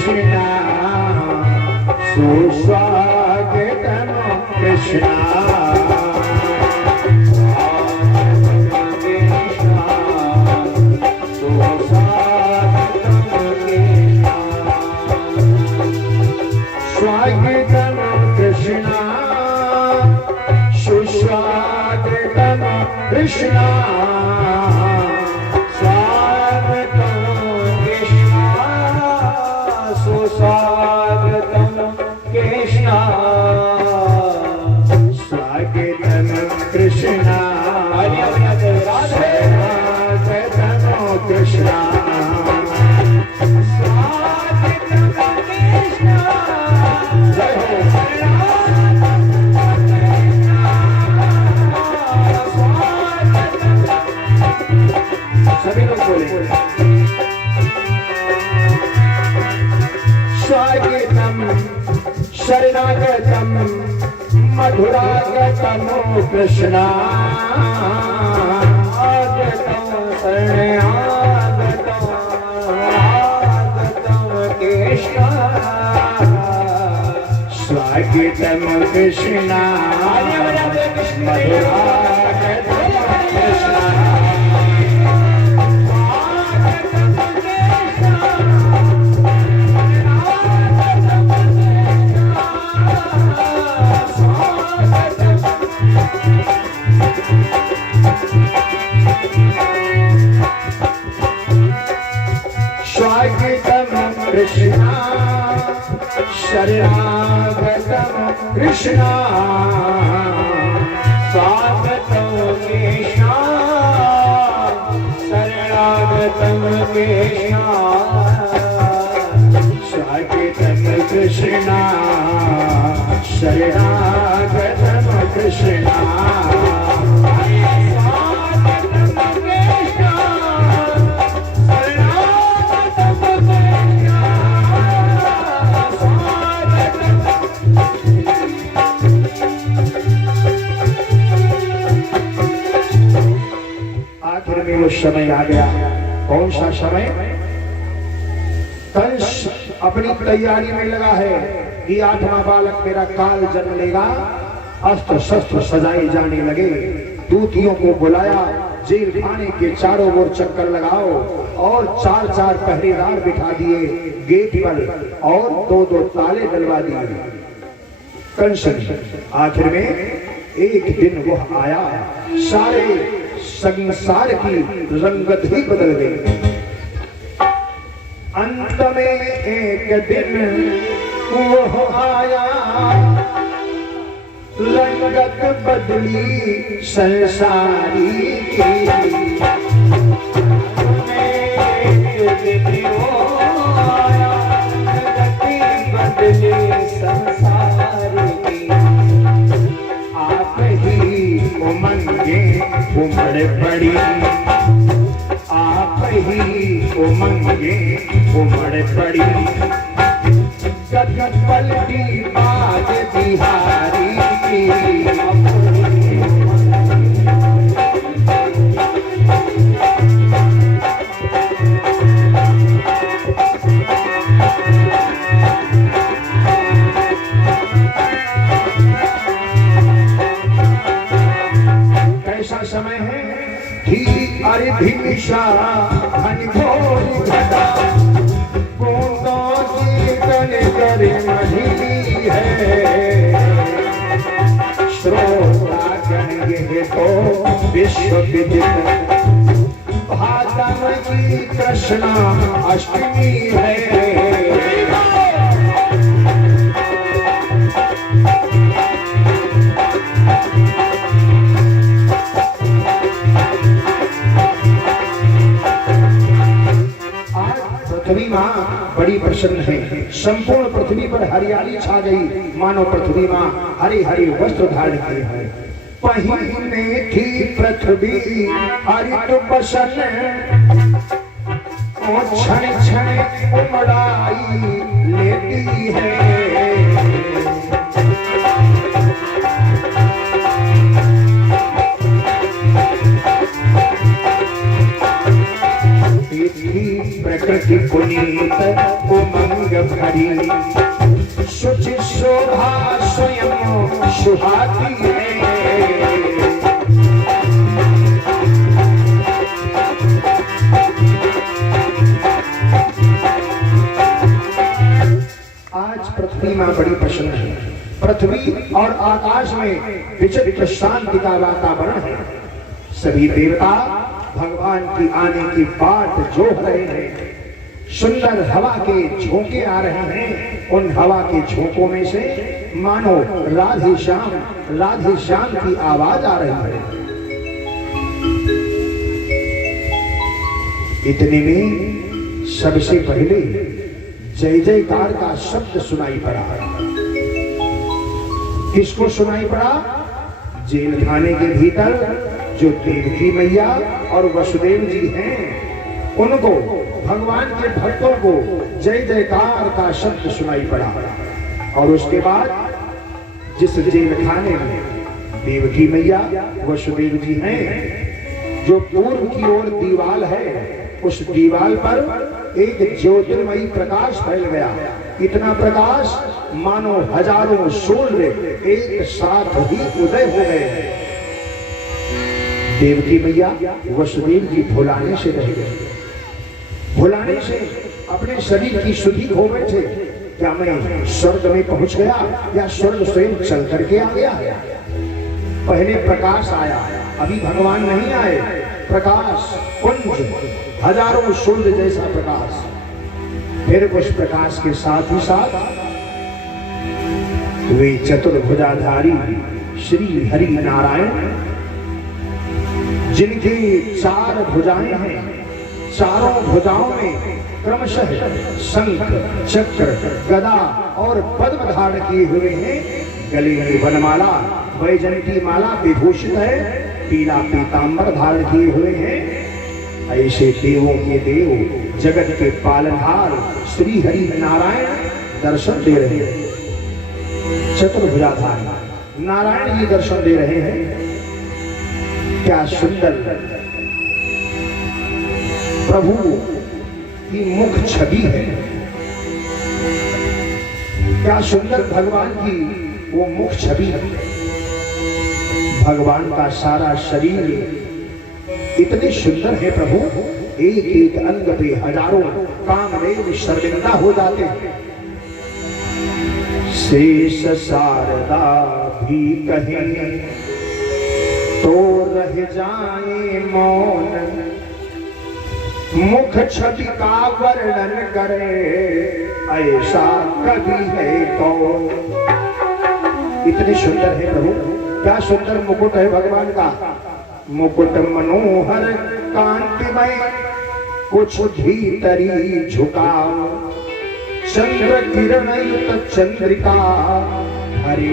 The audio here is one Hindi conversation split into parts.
कृष्णा सुस्वागतम कृष्णा स्वागतम कृष्णा सुस्वागतम कृष्णा स्वागतम कृष्णा सुस्वागतम कृष्णा स्वागतम कृष्णा स्वागतम कृष्णा सभी लोग बोले स्वागतम शरणागतम मधुरागतम कृष्णा आगतम शरणागतम आगतम कृष्णा स्वागतम कृष्णा मधुरागतम कृष्णा स्वागतम कृष्णा शरणागतम कृष्णा स्वागतम कृष्णा शरणागतम कृष्णा स्वागतम कृष्णा शरणागतम कृष्णा वो समय आ गया। कौन सा समय? कंस अपनी तैयारी में लगा है कि 8वां बालक मेरा काल जन्म लेगा। अस्त्र शस्त्र सजाए जाने लगे। दूतियों को बुलाया, जेल खाने के चारों ओर चक्कर लगाओ और 4-4 पहरेदार बिठा दिए गेट पर और 2-2 ताले डलवा दिए। कंस आखिर में एक दिन वह आया, सारे संसार की रंगत ही बदल गई। अंत में एक दिन वह आया, रंगत बदली संसारी की। एक दिन वो आया, रंगत बदली संसार की। आप ही उमंगे उमड़ पड़ी, आप ही उमंगे उमड़ पड़ी। गगन पलटी बाज बिहारी की। कैसा समय है? अरे धिमिषा घन घोर घटा, बूंदों की कण कर मढ़ी है। श्रोतागण ये तो विश्व विदित भादम की कृष्णा अष्टमी है। पृथ्वी माँ बड़ी प्रसन्न है। संपूर्ण पृथ्वी पर हरियाली छा गई, मानो पृथ्वी माँ हरे हरे वस्त्र धारण किए है। पहिने थी पृथ्वी हरित बसन, क्षण क्षण उमड़ाई लेती है। प्रकृति पुनीत उमंग भरी, शुचि शोभा स्वयं सुहाती है। आज पृथ्वी मां बड़ी प्रसन्न है। पृथ्वी और आकाश में विचित्र शांति का वातावरण है। सभी देवता भगवान की आने की बाट जोह रहे हैं। सुंदर हवा के झोंके आ रहे हैं। उन हवा के झोंकों में से मानो राधे श्याम की आवाज आ रही है। इतने में सबसे पहले जय जयकार का शब्द सुनाई पड़ा। किसको सुनाई पड़ा? जेल खाने के भीतर जो देवकी मैया और वसुदेव जी हैं, उनको, भगवान के भक्तों को जय जयकार का शब्द सुनाई पड़ा। और उसके बाद जिस जेल खाने में देवकी मैया वसुदेव जी हैं, जो पूर्व की ओर दीवाल है, उस दीवाल पर एक ज्योतिर्मयी प्रकाश फैल गया। इतना प्रकाश मानो हजारों सूर्य एक साथ ही उदय हो गए। देवकी मैया वसुदेव जी भुलाने से रह गए। भुलाने से अपने शरीर की शुद्धि हो बैठे। क्या मैं स्वर्ग में पहुंच गया या स्वर्ग स्वयं चल करके आ गया? पहले प्रकाश आया, अभी भगवान नहीं आए। प्रकाश पुंज, हजारों सूर्य जैसा प्रकाश। फिर उस प्रकाश के साथ ही साथ वे चतुर्भुजाधारी श्री हरि नारायण, जिनकी 4 भुजाएं हैं, चारों भुजाओं में क्रमशः शंख, चक्र, गदा और पद्म धारण किए हुए हैं। गले में वनमाला, वैजयंती माला विभूषित है, पीला पीतांबर धारण किए हुए हैं। ऐसे देवों के देव, जगत के पालनहार श्री हरि नारायण दर्शन दे रहे हैं। चतुर्भुजाधारी नारायण जी दर्शन दे रहे हैं। क्या सुंदर प्रभु की मुख छवि है। क्या सुंदर भगवान की वो मुख छवि है। भगवान का सारा शरीर इतने सुंदर है प्रभु, एक एक अंग पे हजारों कामदेव शर्मिंदा हो जाते हैं। शेष शारदा भी कहें तो रह जाए मौन, मुख छवि का वर्णन करे ऐसा कभी है कौन। इतने सुंदर है प्रभु। क्या सुंदर मुकुट है भगवान का। मुकुट मनोहर कांतिमय, कुछ भीतरी झुकाव, चंद्र किरण युक्त चंद्रिका, हरि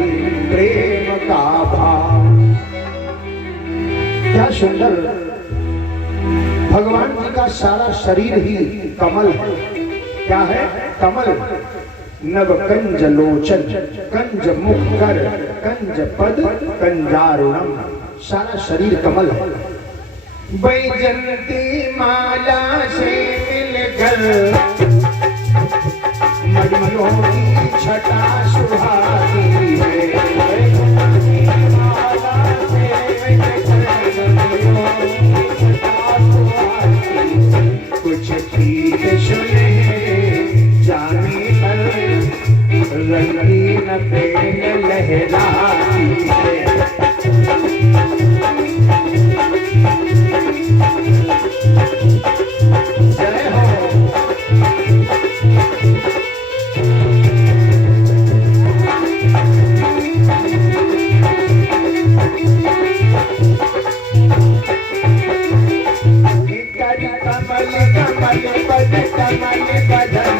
प्रेम का भाव। क्या सुंदर। भगवान जी का सारा शरीर ही कमल है। क्या है? कमल। नव कंज लोचन, कंज मुख कर, कंज पद, कंजारुणम। सारा शरीर कमल है। वैजयंती माला से मिलकर मणियों की छटा सुहाती है। माला से मिलकर मणियों की छटा सुहाती, कुछ गीत सुने जाने पर रंगीन प्रेम लहराती है। जय हो। कमल कमल बद कमल बदन,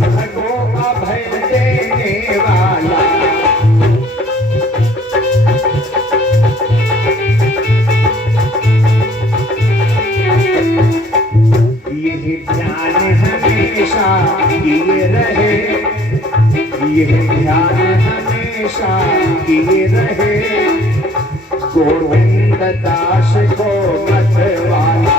प्रभु अभय देने वाला। यही ध्यान हमेशा किए रहे, यही ध्यान हमेशा किए रहे, गोविंद दास को मत वाला।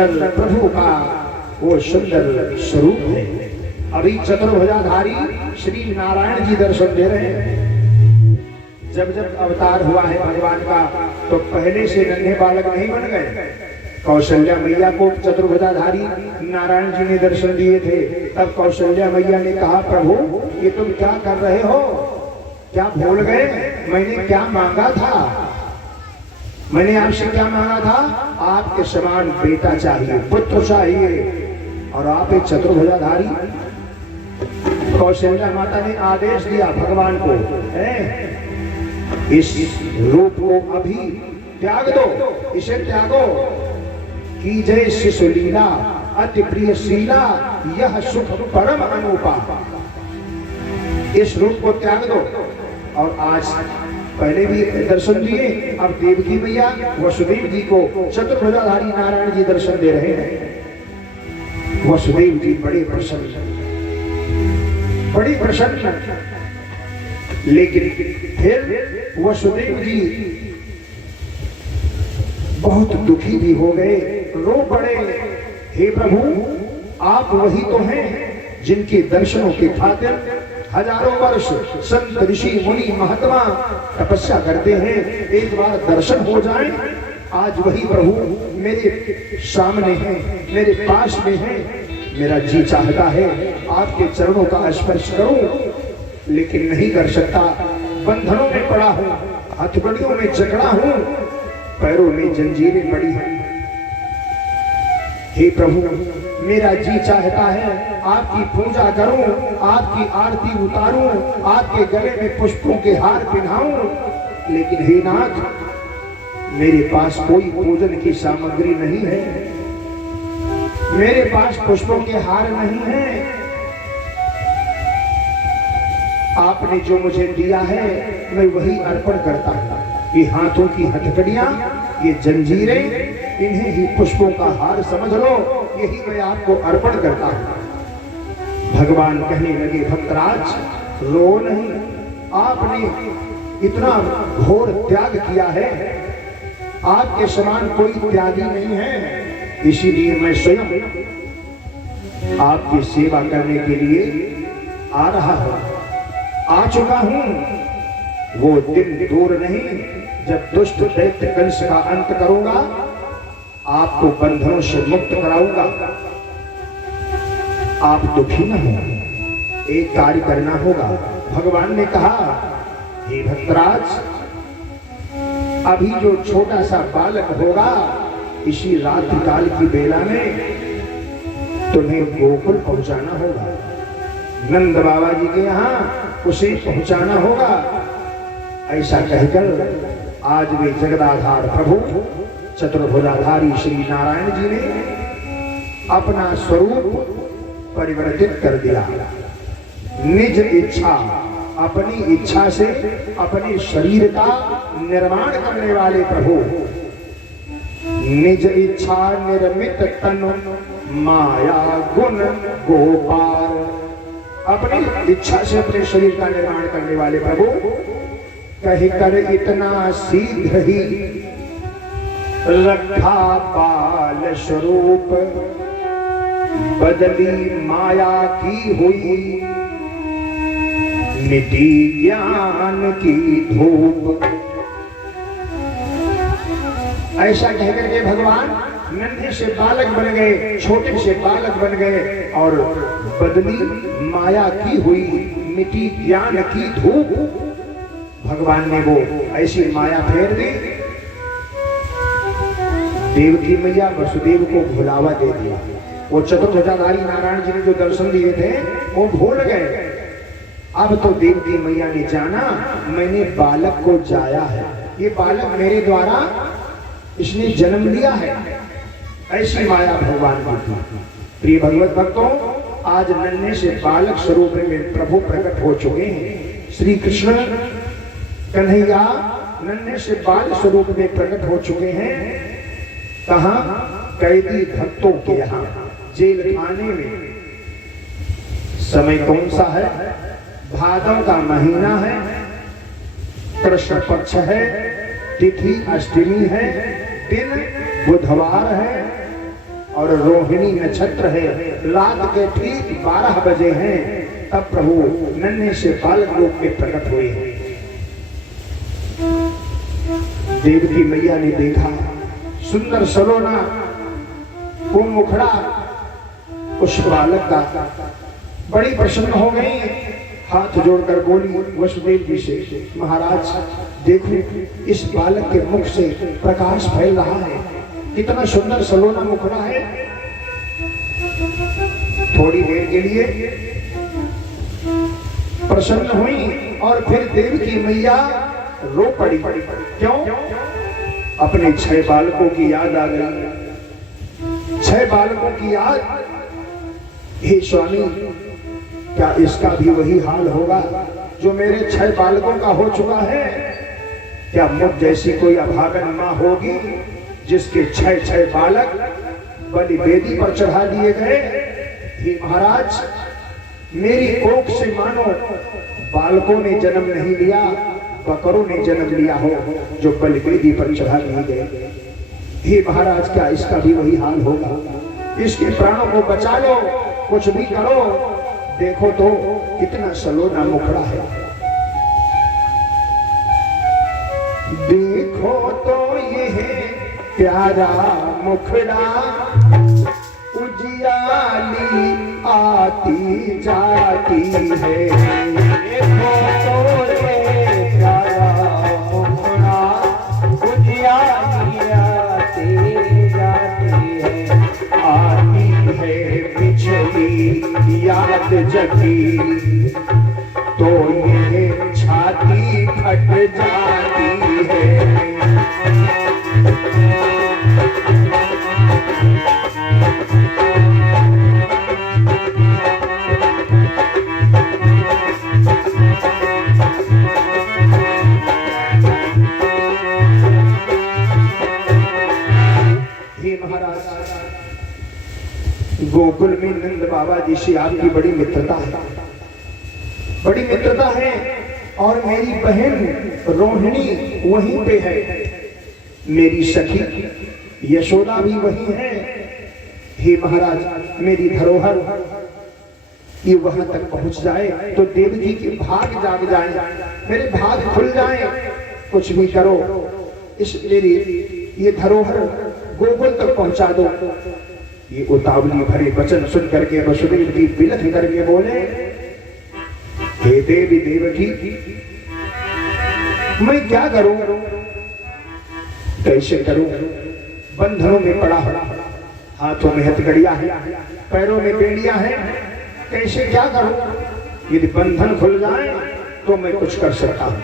सुंदर प्रभु का वो सुंदर स्वरूप है। अभी चतुर्भुजाधारी श्री नारायण जी दर्शन दे रहे हैं। जब जब अवतार हुआ है भगवान का तो पहले से नन्हे बालक नहीं बन गए। कौशल्या मैया को चतुर्भुजाधारी नारायण जी ने दर्शन दिए थे। तब कौशल्या मैया ने कहा, प्रभु ये तुम क्या कर रहे हो? क्या भूल गए मैंने क्या मांगा था? मैंने आपसे क्या मांगा था? आपके समान बेटा चाहिए, पुत्र चाहिए, और आप एक चतुर्भुजाधारी। कौशल्या माता ने आदेश दिया भगवान को, इस रूप को अभी त्याग दो, इसे त्यागो। की जय शिशु लीला अति प्रिय शीला, यह सुख परम अनूपा। इस रूप को त्याग दो। और आज पहले भी दर्शन दिए, अब देवकी मैया वसुदेव जी को चतुर्भुजाधारी नारायण जी दर्शन दे रहे हैं। वसुदेव जी बड़े प्रसन्न, बड़ी प्रसन्न। लेकिन फिर वसुदेव जी बहुत दुखी भी हो गए, रो पड़े। हे प्रभु, आप वही तो हैं जिनके दर्शनों के खातिर हजारों वर्ष संत ऋषि मुनि महात्मा तपस्या करते हैं। एक बार दर्शन हो जाए। आज वही प्रभु मेरे सामने हैं, मेरे पास में हैं। मेरा जी चाहता है आपके चरणों का स्पर्श करूं, लेकिन नहीं कर सकता। बंधनों में पड़ा हूं, हथकड़ियों में जकड़ा हूं, पैरों में जंजीरें पड़ी हैं। हे प्रभु, मेरा जी चाहता है आपकी पूजा करूं, आपकी आरती उतारूं, आपके गले में पुष्पों के हार पहनाऊं, लेकिन हे नाथ, मेरे पास कोई पूजन की सामग्री नहीं है, मेरे पास पुष्पों के हार नहीं है। आपने जो मुझे दिया है मैं वही अर्पण करता हूं। ये हाथों की हथकड़ियां, ये जंजीरें, इन्हें ही पुष्पों का हार समझ लो, यही मैं आपको अर्पण करता हूं। भगवान कहने लगे, भक्तराज रो नहीं, आपने इतना घोर त्याग किया है, आपके समान कोई त्यागी नहीं है। इसीलिए मैं स्वयं आपकी सेवा करने के लिए आ रहा हूं, आ चुका हूं। वो दिन दूर नहीं जब दुष्ट दैत्य कंस का अंत करूंगा, आपको बंधनों से मुक्त कराऊंगा। आप दुखी न हो, एक कार्य करना होगा। भगवान ने कहा, हे भक्तराज, अभी जो छोटा सा बालक होगा, इसी रात्रि काल की बेला में तुम्हें गोकुल पहुंचाना होगा, नंद बाबा जी के यहाँ उसे पहुंचाना होगा। ऐसा कहकर आज वे जगदाधार प्रभु चतुर्भुजाधारी श्री नारायण जी ने अपना स्वरूप परिवर्तित कर दिया। निज इच्छा, अपनी इच्छा से अपने शरीर का निर्माण करने वाले प्रभु, निज इच्छा निर्मित तन माया गुण गोपाल। अपनी इच्छा से अपने शरीर का निर्माण करने वाले प्रभु कह कर इतना शीघ्र ही रखा बाल स्वरूप, बदली माया की हुई मिटी ज्ञान की धूप। ऐसा कहकर के भगवान नन्हे से बालक बन गए, छोटे से बालक बन गए, और बदली माया की हुई मिटी ज्ञान की धूप। भगवान ने वो ऐसी माया फेर दी, देवकी मैया वसुदेव को भुलावा दे दिया। वो चतुर्भुजाधारी नारायण जी ने जो दर्शन दिए थे वो भूल गए। अब तो देवकी मैया ने जाना मैंने बालक को जाया है, ये बालक मेरे द्वारा इसने जन्म लिया है। ऐसी माया भगवान की। प्रिय भगवत भक्तों, आज नन्हे से बालक स्वरूप में प्रभु प्रकट हो चुके हैं। श्री कृष्ण कन्हैया नन्हे से बाल स्वरूप में प्रकट हो चुके हैं। कहां? कैदी भक्तों के यहाँ जेल खाने में। समय कौन सा है? भादव का महीना है, कृष्ण पक्ष है, तिथि अष्टमी है, दिन बुधवार है, और रोहिणी नक्षत्र है, रात के ठीक 12 बजे हैं, तब प्रभु नन्हे से बालक रूप में प्रकट हुए। देवकी मैया ने देखा सुंदर सलोना वो मुखड़ा उस बालक का, बड़ी प्रसन्न हो गई, हाथ जोड़कर बोली वसुदेव जी से, महाराज देखो इस बालक के मुख से प्रकाश फैल रहा है, कितना सुंदर सलोना मुखड़ा है। थोड़ी देर के लिए प्रसन्न हुई और फिर देवकी मैया रो पड़ी। क्यों? अपने 6 बालकों की याद आ गई। 6 बालकों की याद। हे स्वामी, क्या इसका भी वही हाल होगा जो मेरे 6 बालकों का हो चुका है? क्या मुझ जैसी कोई अभागन मां होगी जिसके 6 बालक बलि वेदी पर चढ़ा दिए गए? हे महाराज, मेरी कोख से मानो बालकों ने जन्म नहीं लिया, बकरों ने जन्म लिया हो जो बलि वेदी पर चढ़ा दिए गए। हे महाराज, क्या इसका भी वही हाल होगा? इसके प्राणों को बचा लो, कुछ भी करो। देखो तो कितना सलोना मुखड़ा है। देखो तो ये प्यारा मुखड़ा, उजियाली आती जाती है। देखो तो ये प्यारा मुखड़ा, उजियाली आती जाती है। आती है पिछली याद जगी, तो ये छाती फट जाती है। गोकुल में नंद बाबा जी से आपकी बड़ी मित्रता है, बड़ी मित्रता है, और मेरी बहन रोहिणी वहीं पे है, मेरी सखी यशोदा भी वहीं है। हे महाराज, मेरी धरोहर ये वहां तक पहुंच जाए तो देवकी के भाग जाग जाए, मेरे भाग खुल जाए। कुछ भी करो, इस मेरी ये धरोहर गोकुल तक पहुंचा दो। ये उतावली भरे वचन सुन करके वसुदेव जी बिलख करके बोले, हे देवी देवकी, मैं क्या करूं, कैसे करूं? बंधनों में पड़ा हूं, हाथों में हथकड़ियां हैं, पैरों में बेड़ियां हैं, कैसे क्या करूं? यदि बंधन खुल जाए तो मैं कुछ कर सकता हूं।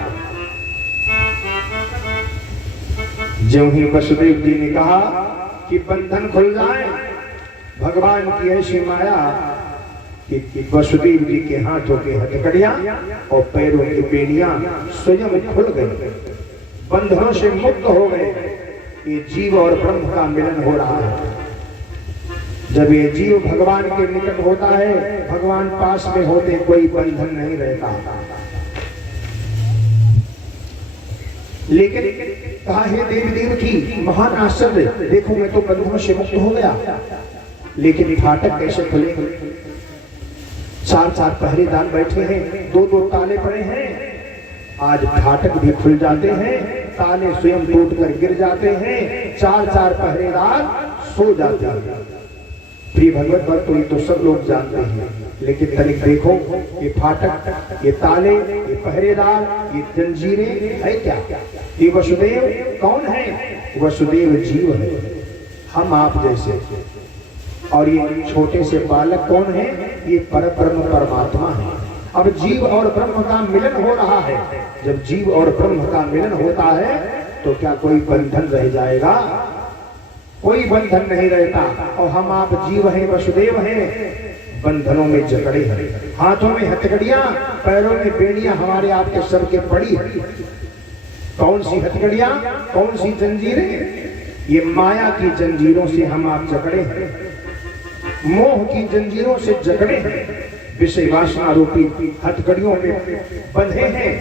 ज्यों ही वसुदेव जी ने कहा कि बंधन खुल जाए, भगवान की ऐसी माया कि वसुदेव जी के हाथों के हथकड़ियां और पैरों की बेड़ियां स्वयं खुल गई, बंधनों से मुक्त हो गए। ये जीव और ब्रह्म का मिलन हो रहा है। जब ये जीव भगवान के निकट होता है, भगवान पास में होते, कोई बंधन नहीं रहता। लेकिन कहा, हे देवी देव की महान आश्चर्य, देखो मैं तो बंधनों से मुक्त हो गया, लेकिन फाटक कैसे खुले? 4 पहरेदार बैठे हैं, 2 ताले पड़े हैं। आज फाटक भी खुल जाते हैं, ताले स्वयं टूटकर गिर जाते हैं, 4 पहरेदार सो जाते हैं। प्रिय भगवत भक्त, तो सब लोग जानते हैं, लेकिन तनिक देखो, ये फाटक, ये ताले, ये पहरेदार, ये जंजीरें है क्या? ये वसुदेव कौन है? वसुदेव जीव है, हम आप जैसे। और ये छोटे से बालक कौन है? ये परब्रह्म परमात्मा है। अब जीव और ब्रह्म का मिलन हो रहा है। जब जीव और ब्रह्म का मिलन होता है तो क्या कोई बंधन रह जाएगा? कोई बंधन नहीं रहता। और हम आप जीव हैं, वसुदेव हैं, बंधनों में जकड़े हैं, हाथों में हथकड़ियां, पैरों में बेड़ियां हमारे आपके सर के पड़ी है। कौन सी हथकड़ियां, कौन सी जंजीरें? ये माया की जंजीरों से हम आप जकड़े हैं, मोह की जंजीरों से जकड़े हैं, विषय वासना रूपी हथकड़ियों में बंधे हैं।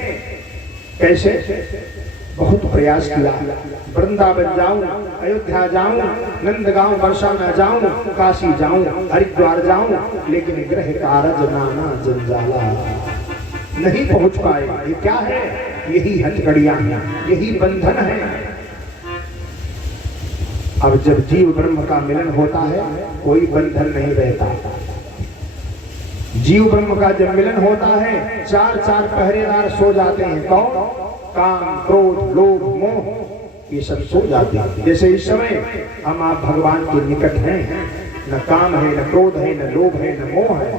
कैसे? बहुत प्रयास किया, वृंदावन जाऊं, अयोध्या जाऊं, नंदगांव बरसाना जाऊं, काशी जाऊं, हरिद्वार जाऊं, लेकिन ग्रह कारज नाना जंजाला, नहीं पहुंच पाए। ये क्या है? यही हथकड़ियां, यही बंधन है। अब जब जीव ब्रह्म का मिलन होता है कोई बंधन नहीं रहता। जीव ब्रह्म का जब मिलन होता है चार चार पहरेदार सो जाते हैं। कौन? काम, क्रोध, लोभ, मोह, ये सब सो जाते हैं। जैसे इस समय हम आप भगवान के निकट हैं, न काम है, न क्रोध है, न लोभ है, न मोह है,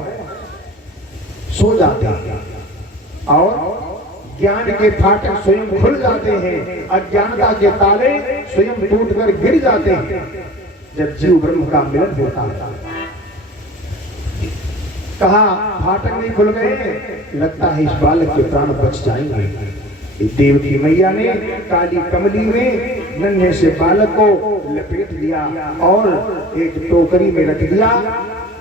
सो जाते हैं। और ज्ञान के फाटक स्वयं खुल जाते हैं, अज्ञानता के ताले स्वयं टूटकर गिर जाते हैं जब जीव ब्रह्म का मिलन होता है। कहा फाटक नहीं खुल गए, लगता है इस बालक के प्राण बच जाएंगे। देवकी मैया ने काली कमली में नन्हे से बालक को लपेट लिया और एक टोकरी में रख दिया।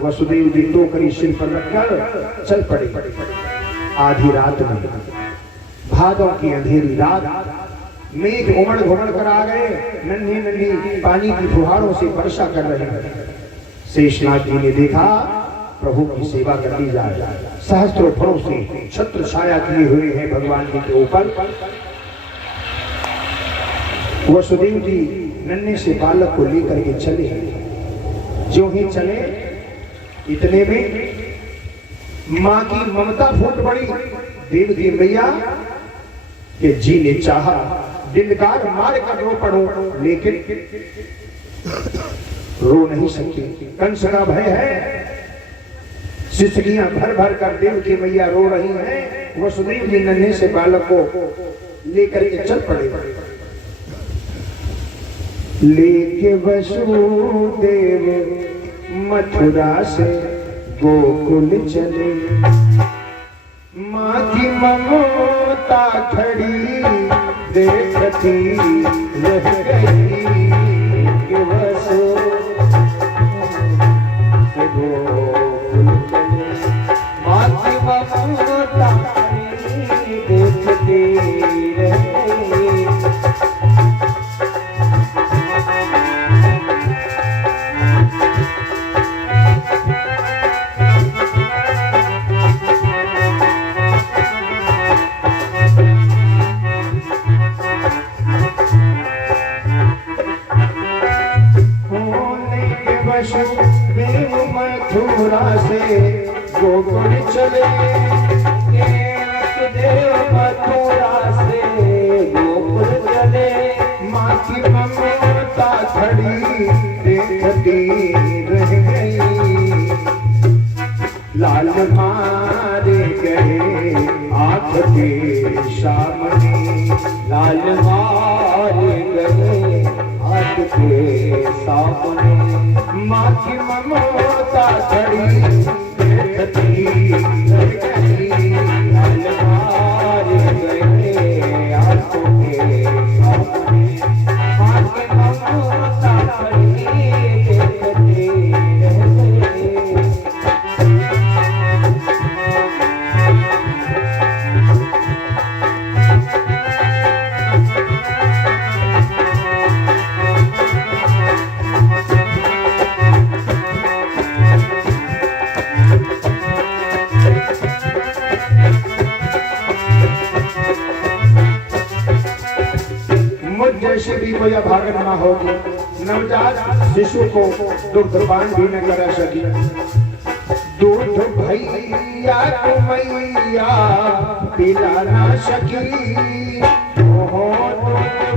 वसुदेव जी टोकरी सिर पर रखकर चल पड़े। आधी रात में, भादों की अंधेरी रात, मेघ उमड़ घुमड़ कर आ गए, नन्ही नन्ही पानी की फुहारों से वर्षा कर रहे हैं। शेषनाग जी ने देखा प्रभु की सेवा कर दी जाए। सहस्त्रों फलों से छत्र छाया किए हुए हैं भगवान जी के ऊपर। वसुदेव जी नन्हे से बालक को लेकर के चले। जो ही चले इतने में मां की ममता फूट पड़ी। देवकी मैया के जी ने चाहा दिलकार मार कर रो पड़ो, लेकिन रो नहीं सकती। कंस का भय है। सिसकियां भर भर कर देवकी मैया रो रही हैं। वसुदेव जी नन्हे से बालक को लेकर के चल पड़े। लेके वसुदेव मथुरा से गोकुल चले, माँ की ममता खड़ी देखती रह गई। कि वसुदेव से गोकुल चले, माँ की ममता खड़ी देखती रह गई। वसुदेव मथुरा से गोकुल चले, वसुदेव मथुरा से गोकुल चले, माँ की ममता खड़ी देखती रह गई। लाल मारे गए आँख के सामने, लाल मारे गए आँख के सामने, माँ की ममता खड़ी देखती रह गई। लाल मारे गए आँखों के सामने, माँ की ममता खड़ी देखती रह गई। जैसे भी कोई अभागन ना होगी, नवजात शिशु को दुग्धपान भी न कर सकी। दूध भैया को मैया पिला ना सकी, दूध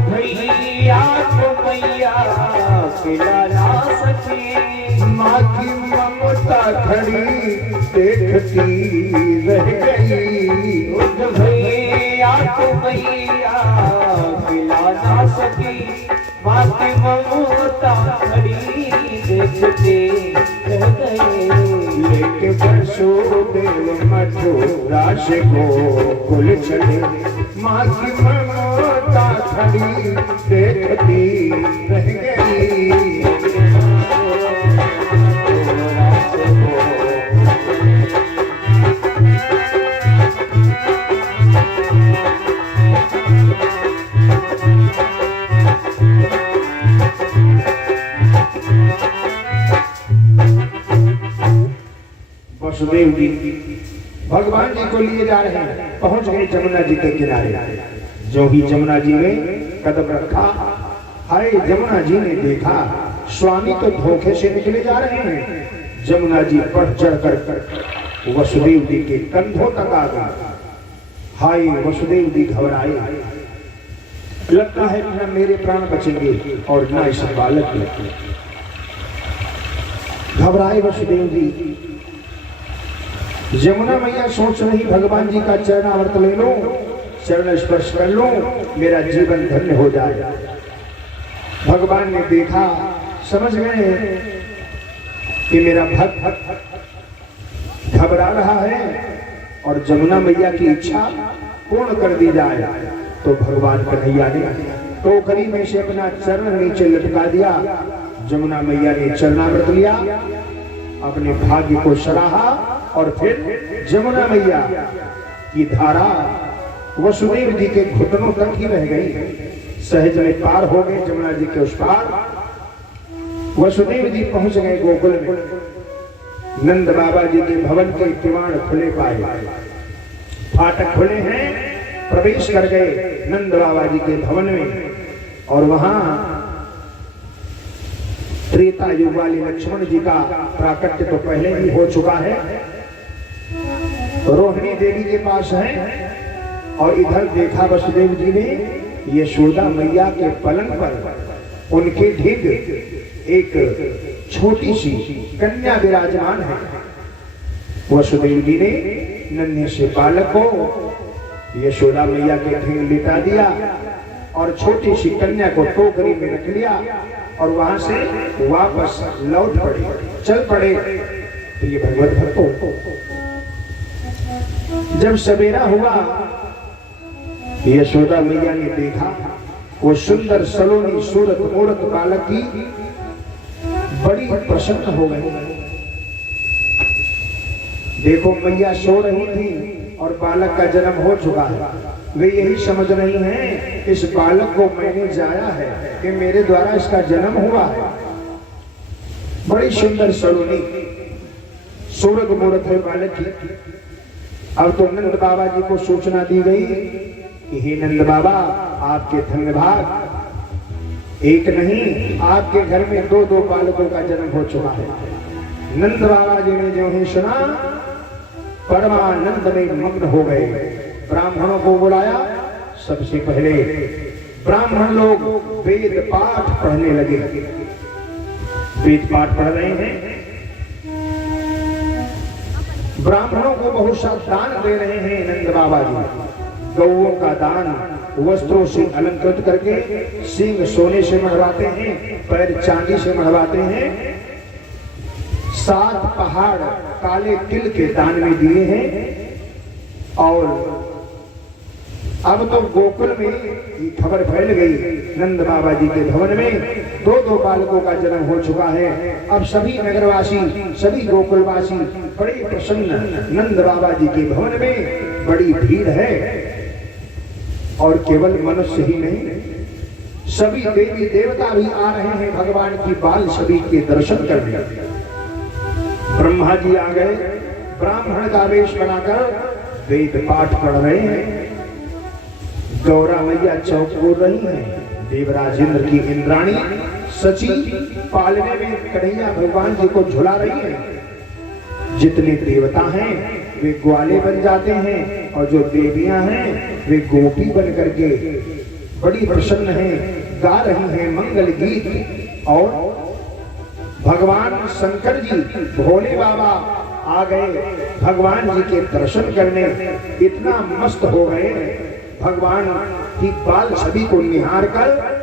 भैया को मैया पिला ना सकी। माँ की ममता खड़ी देखती रह गई। दूध भैया को मैया पिला ना सकी, माँ की ममता खड़ी देखते रह गए। लेके वसुदेव मथुरा से गोकुल चले, माँ की ममता खड़ी देखती रह गई। वसुदेव जी भगवान जी को लिए जा रहे हैं, पहुंच गए जमुना जी के किनारे। जो ही जमुना जी ने कदम रखा, हाय जमुना जी ने देखा स्वामी तो धोखे से निकले जा रहे हैं। जमुना जी बढ़ चढ़ कर वसुदेव जी के कंधों तक आ गए। हाय वसुदेव जी घबराए, लगता है कि न मेरे प्राण बचेंगे और न इस बालक के। घबराए वसुदेव जी। जमुना मैया सोच रही भगवान जी का चरणामृत ले लो, चरण स्पर्श कर लो, मेरा जीवन धन्य हो जाए। भगवान ने देखा, समझ गए कि मेरा भक्त घबरा रहा है और जमुना मैया की इच्छा पूर्ण कर दी जाए। तो भगवान कन्हैया ने टोकरी में से अपना चरण नीचे लटका दिया। जमुना मैया ने चरणामृत लिया, अपने भाग्य को सराहा और फिर जमुना मैया की धारा वसुदेव जी के घुटनों तक ही रह गई। सहज में पार हो गए जमुना जी के उस पार। वसुदेव जी पहुंच गए गोकुल में। नंद बाबा जी के भवन के किवाड़ खुले पाए, फाटक खुले हैं, प्रवेश कर गए नंद बाबा जी के भवन में। और वहां त्रेता युग वाले लक्ष्मण जी का प्राकट्य तो पहले ही हो चुका है, रोहिणी देवी के पास है। और इधर देखा वसुदेव जी ने यशोदा मैया के पलंग पर उनके ढिग एक छोटी सी कन्या विराजमान है। वसुदेव जी ने नन्हे से बालक को यशोदा मैया के ढिग लिटा दिया और छोटी सी कन्या को टोकरी में रख लिया और वहां से वापस लौट पड़े, चल पड़े। तो ये भगवत भक्तों, जब सवेरा हुआ यशोदा मैया ने देखा वो सुंदर सलोनी सूरत मूरत बालक की, बड़ी प्रसन्न हो गई। देखो मैया सो रही थी और बालक का जन्म हो चुका है। वे यही समझ रही हैं इस बालक को मैंने जाया है कि मेरे द्वारा इसका जन्म हुआ है। बड़ी सुंदर सलोनी सूरत मूरत है बालक की। अब तो नंद बाबा जी को सूचना दी गई कि हे नंद बाबा, आपके धन्य भाग, एक नहीं आपके घर में दो दो बालकों का जन्म हो चुका है। नंद बाबा जी ने जो ही सुना परमानंद में मग्न हो गए। ब्राह्मणों को बुलाया। सबसे पहले ब्राह्मण लोग वेद पाठ पढ़ने लगे। वेद पाठ पढ़ रहे हैं, ब्राह्मणों को बहुत सा दान दे रहे हैं नंद बाबा जी। गौओं का दान, वस्त्रों से अलंकृत करके, सींग सोने से मढ़वाते हैं, पैर चांदी से मढ़वाते हैं। 7 पहाड़ काले तिल के दान में दिए हैं। और अब तो गोकुल में ये खबर फैल गई, नंद बाबा जी के भवन में 2-2 बालकों का जन्म हो चुका है। अब सभी नगरवासी, सभी गोकुलवासी बड़े प्रसन्न। नंद बाबा जी के भवन में बड़ी भीड़ है और केवल मनुष्य ही नहीं, सभी देवी देवता भी आ रहे हैं भगवान की बाल छवि के दर्शन करने। ब्रह्मा जी आ गए, ब्राह्मण का वेश बनाकर वेद पाठ पढ़ रहे हैं। गौरा मैया चौक बोल रही है। देवराज इंद्र की इंद्राणी सची पालने में कन्हैया भगवान जी को झुला रही है। जितने देवता हैं वे ग्वाले बन जाते हैं और जो देवियां हैं वे गोपी बन करके बड़ी प्रसन्न हैं, गा रही हैं मंगल गीत। और भगवान शंकर जी, भोले बाबा आ गए भगवान जी के दर्शन करने। इतना मस्त हो गए भगवान की बाल छवि को निहार कर